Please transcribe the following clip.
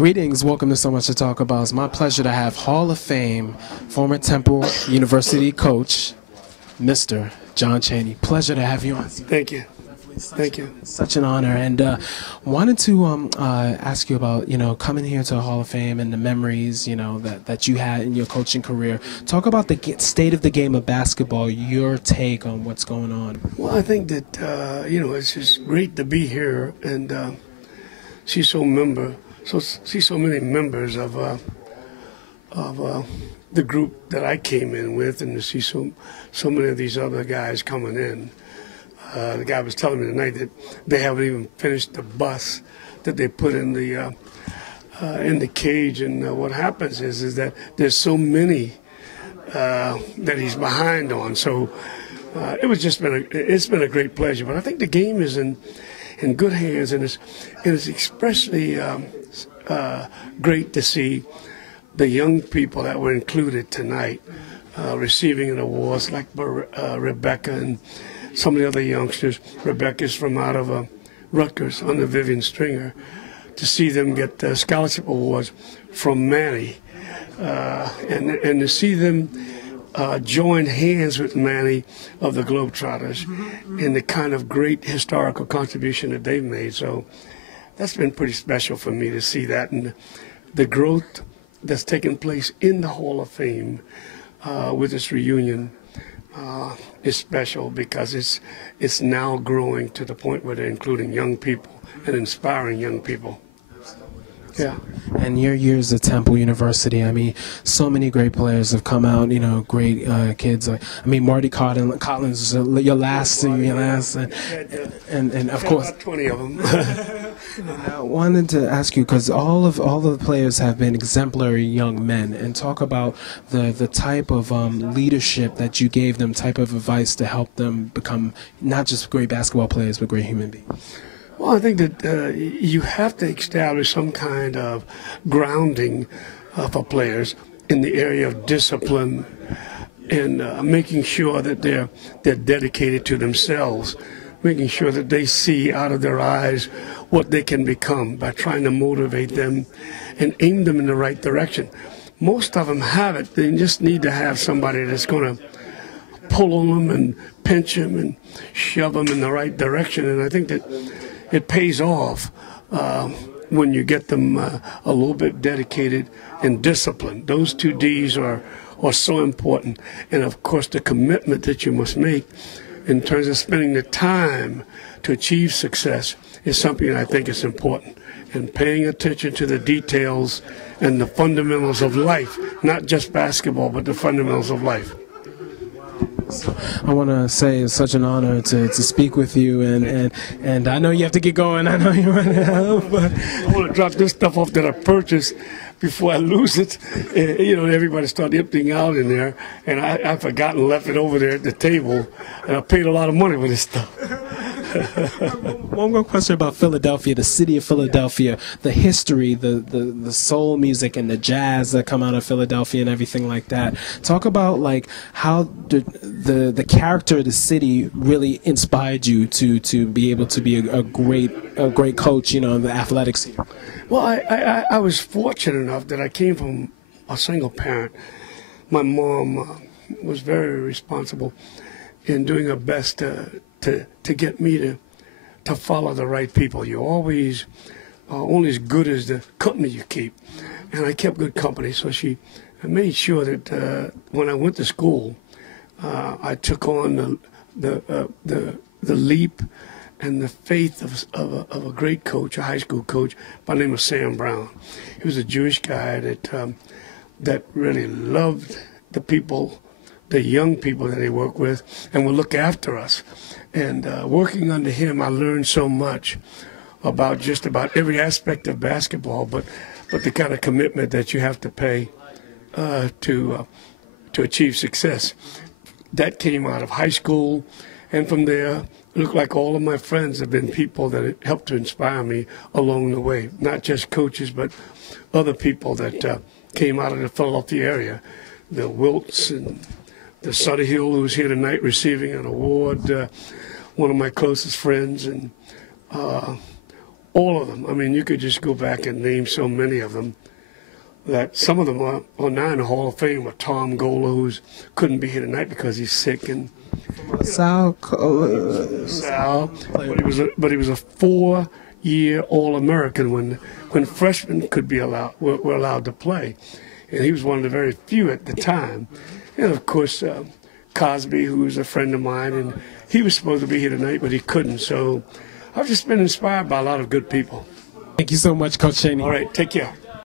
Greetings, welcome to So Much to Talk About. It's my pleasure to have Hall of Fame, former Temple University coach, Mr. John Chaney. Pleasure to have you on. Thank you. Thank you. Such an honor, and wanted to ask you about, coming here to the Hall of Fame and the memories, that you had in your coaching career. Talk about the state of the game of basketball, your take on what's going on. Well, I think that, it's just great to be here and see so many members of the group that I came in with, and to see so many of these other guys coming in. The guy was telling me tonight that they haven't even finished the bus that they put in the cage, and what happens is that there's so many that he's behind on. So it's been a great pleasure. But I think the game is in good hands, and it's especially great to see the young people that were included tonight receiving awards like Rebecca and some of the other youngsters. Rebecca's from out of Rutgers under Vivian Stringer. To see them get scholarship awards from Manny, and to see them join hands with Manny of the Globetrotters in the kind of great historical contribution that they've made. So that's been pretty special for me to see that, and the growth that's taken place in the Hall of Fame with this reunion is special because it's now growing to the point where they're including young people and inspiring young people. Yeah. And your years at Temple University, I mean, so many great players have come out, great kids. Marty Collins was your last, and of course, about 20 of them. And I wanted to ask you, because all of the players have been exemplary young men, and talk about the type of leadership that you gave them, type of advice to help them become not just great basketball players, but great human beings. Well, I think that you have to establish some kind of grounding for players in the area of discipline and making sure that they're dedicated to themselves, making sure that they see out of their eyes what they can become by trying to motivate them and aim them in the right direction. Most of them have it. They just need to have somebody that's going to pull on them and pinch them and shove them in the right direction. And I think that it pays off when you get them a little bit dedicated and disciplined. Those two D's are so important. And, of course, the commitment that you must make in terms of spending the time to achieve success is something I think is important. And paying attention to the details and the fundamentals of life, not just basketball, but the fundamentals of life. I want to say it's such an honor to speak with you, and I know you have to get going. I know you're running out, but I want to drop this stuff off that I purchased before I lose it. Everybody started emptying out in there, and I forgot and left it over there at the table, and I paid a lot of money for this stuff. One more question about Philadelphia, the city of Philadelphia, the history, the soul music and the jazz that come out of Philadelphia and everything like that. Talk about how the character of the city really inspired you to be able to be a great coach, in the athletics here. Well, I was fortunate enough that I came from a single parent. My mom was very responsible in doing her best to get me to follow the right people. You're always only as good as the company you keep. And I kept good company, so she made sure that when I went to school, I took on the leap and the faith of a great coach, a high school coach by the name of Sam Brown. He was a Jewish guy that really loved the people, the young people that he worked with, and would look after us. And working under him, I learned so much about just about every aspect of basketball, but the kind of commitment that you have to pay to achieve success. That came out of high school, and from there, it looked like all of my friends have been people that helped to inspire me along the way, not just coaches, but other people that came out of the Philadelphia area, the Wilts and the Sutterhill, who's here tonight receiving an award, one of my closest friends, and all of them. I mean, you could just go back and name so many of them that some of them are now in the Hall of Fame. With Tom Gola, who couldn't be here tonight because he's sick, and Sal, but he was a 4-year All-American when freshmen could be were allowed to play, and he was one of the very few at the time. And of course, Cosby, who was a friend of mine, and he was supposed to be here tonight, but he couldn't. So I've just been inspired by a lot of good people. Thank you so much, Coach Chaney. All right, take care.